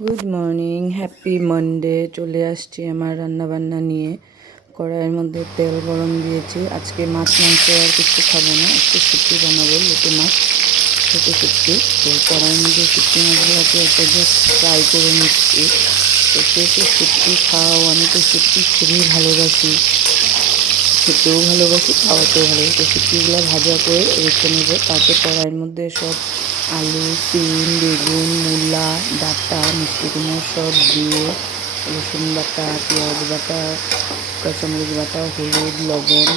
Good morning, happy Monday. চলে আসছি আমার রান্নাবান্না নিয়ে। কড়াইয়ের মধ্যে তেল গরম দিয়েছি। আজকে মাছ মাংস আর কিছু খাবো না, একটু শুটকি বানাবো, লোটে মাছ, ছোটো শুটকি। তো কড়াইয়ের মধ্যে শুটকি মাছগুলোকে একটা জাস্ট ফ্রাই করে নিচ্ছি। তো কে কে শুটকি খাও? আমি তো শুটকি খুবই ভালোবাসি, খেতেও ভালোবাসি, খাওয়াতেও ভালোবাসি। তো শুটকিগুলো ভাজা করে রেখে নেবো। তারপর কড়াইয়ের মধ্যে সব আলু, সিম, বেগুন, মূলা, ডাঁটা, মিষ্টি কুমড়ো সব দিয়ে রসুন বাটা, পেঁয়াজ বাটা, কাঁচামরিচ বাটা, হলুদ, লবণ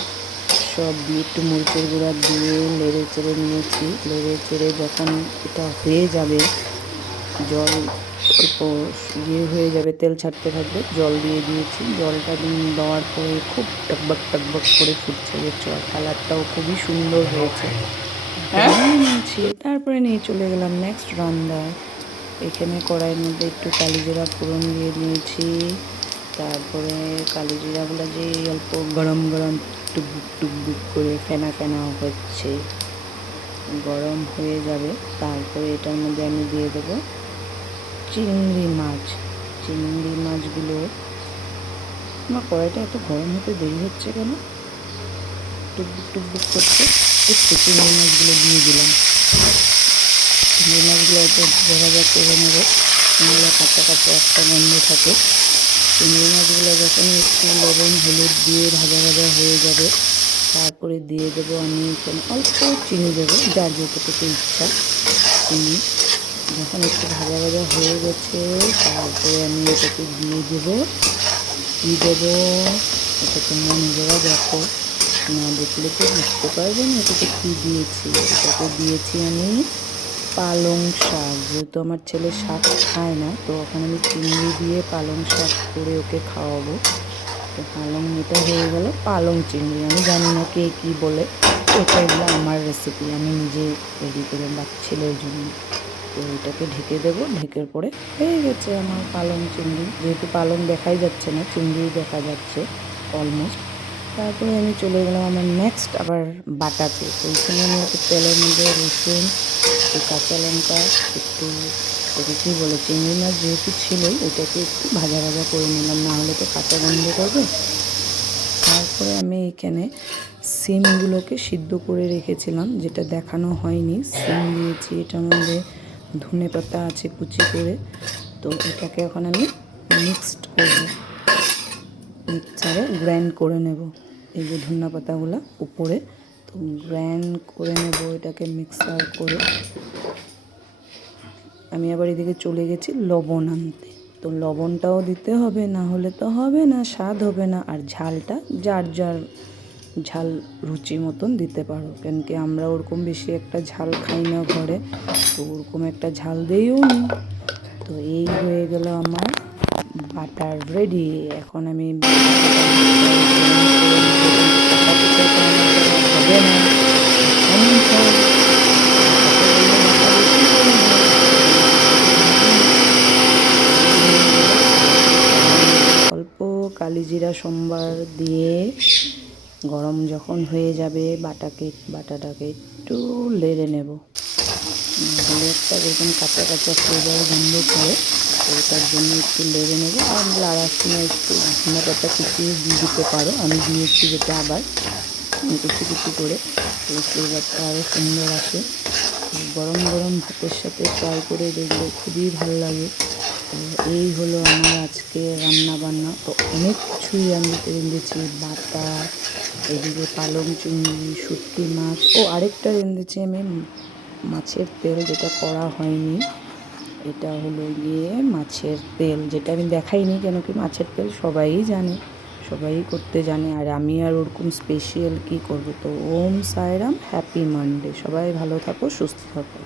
সব দিয়ে একটু মরিচের গুঁড়া দিয়ে নেড়ে চেড়ে নিয়েছি। নেড়ে চেড়ে যখন এটা হয়ে যাবে, জল অল্প হয়ে যাবে, তেল ছাড়তে থাকবে, জল দিয়ে দিয়েছি। জলটা দেওয়ার পরে খুব টকবক টকবক করে ফুটছে, দেখছো, আর কালারটাও খুবই সুন্দর হয়েছে। নিয়েছি, তারপরে নিয়ে চলে গেলাম নেক্সট রান্নায়। এখানে কড়াইয়ের মধ্যে একটু কালিজিরা ফোড়ন দিয়ে দিয়েছি। তারপরে কালিজিরাগুলো যে অল্প গরম গরম টুকবুক টুকবুক করে ফেনা ফেনা হচ্ছে, গরম হয়ে যাবে, তারপরে এটার মধ্যে আমি দিয়ে দেবো চিংড়ি মাছ। চিংড়ি মাছগুলো, আমার কড়াইটা এত গরম হতে দেরি হচ্ছে কেন? টুকবুক টুকবুক করছে, একটু চিংড়ি মাছগুলো দিয়ে দিলাম। চিংড়ি মাছগুলো একটু ভাজা করে নেবো, নাহলে কাঁচা কাঁচা একটা গন্ধ থাকে। চিংড়ি মাছগুলো যখন একটু লবণ হলুদ দিয়ে ভাজা ভাজা হয়ে যাবে, তারপরে দিয়ে দেবো আমি এখানে অল্প চিনি দেবো, যার যেটুকু ইচ্ছা চিনি। যখন একটু ভাজা ভাজা হয়ে গেছে, তারপরে আমি এটাকে দিয়ে দেবো। কী দেবো এটা তোমরা নিজেরা দেখো, না দেখলে তো বুঝতে পারবে না এটাতে কী দিয়েছি। এটাতে দিয়েছি আমি পালং শাক। যেহেতু আমার ছেলে শাক খায় না, তো ওখানে আমি চিংড়ি দিয়ে পালং শাক করে ওকে খাওয়াবো। তো পালং, এটা হয়ে গেল পালং চিংড়ি। আমি জানি না কে কী বলে, এটা এগুলো আমার রেসিপি, আমি নিজে তৈরি করে ছেলের জন্য। তো এটাকে ঢেকে দেবো, ঢেকের পরে হয়ে গেছে আমার পালং চিংড়ি। যেহেতু পালং দেখাই যাচ্ছে না, চিংড়ি দেখা যাচ্ছে অলমোস্ট। তারপরে আমি চলে গেলাম আমার নেক্সট আবার বাটাতে। তো ওইখানে আমি একটু তেলের মধ্যে রসুন, একটু কাঁচা লঙ্কা, একটু ওকে কী বলে, চিংড়ি মাছ যেহেতু ছিলই, ওটাকে একটু ভাজা ভাজা করে নিলাম, না হলে তো কাঁচা গন্ধ করবে। তারপরে আমি এখানে সিমগুলোকে সিদ্ধ করে রেখেছিলাম, যেটা দেখানো হয়নি, সিম দিয়েছি। এটার মধ্যে ধনে পাতা আছে কুচি করে। তো এটাকে এখন আমি মিক্সড করব, মিক্সারে গ্রাইন্ড করে নেব। এই যে ধনে পাতাগুলো উপরে, তো গ্রাইন্ড করে নেব এটাকে মিক্সার করে। আমি আবার এদিকে চলে গেছি লবণ আনতে। তো লবণটাও দিতে হবে, না হলে তো হবে না, স্বাদ হবে না। আর ঝালটা যার যার ঝাল রুচি মতন দিতে পারো, কেন কি আমরা ওরকম বেশি একটা ঝাল খাই না ঘরে, তো ওরকম একটা ঝাল দিইও নি। তো এই হয়ে গেল আমার বাটার রেডি। এখন আমি হবে না, অল্প কালিজিরা সম্বার দিয়ে গরম যখন হয়ে যাবে, বাটাটাকে একটু লেড়ে নেব। একটা যেরকম কাঁচা কাঁচা ফ্লেভার গন্ধ করে, তো ওটার জন্য একটু লেড়ে নেব। আর লাড়ার সময় একটু ধনে পাতা কুচিয়ে দিয়ে দিতে পারো, আমি দিয়েছি যেটা আবার কুচি কুচি করে, তো ফ্লেভারটা আরও সুন্দর আসে। গরম গরম ভাতের সাথে ট্রাই করে দেখলে খুবই ভালো লাগে। তো এই হলো আমার আজকে রান্না বান্না। তো অনেক কিছুই আমি রেঁধেছি, বাটা, এদিকে পালং চিংড়ি, শুটকি মাছ, ও আরেকটা রেঁধেছি আমি মাছের তেল, যেটা করা হয়নি। এটা হলো গিয়ে মাছের তেল, যেটা আমি দেখাইনি, কেন কি মাছের তেল সবাই জানে, সবাই করতে জানে, আর আমি আর ওরকম স্পেশাল কী করবো। তো ওম সাইরাম, হ্যাপি মানডে, সবাই ভালো থাকো, সুস্থ থাকো।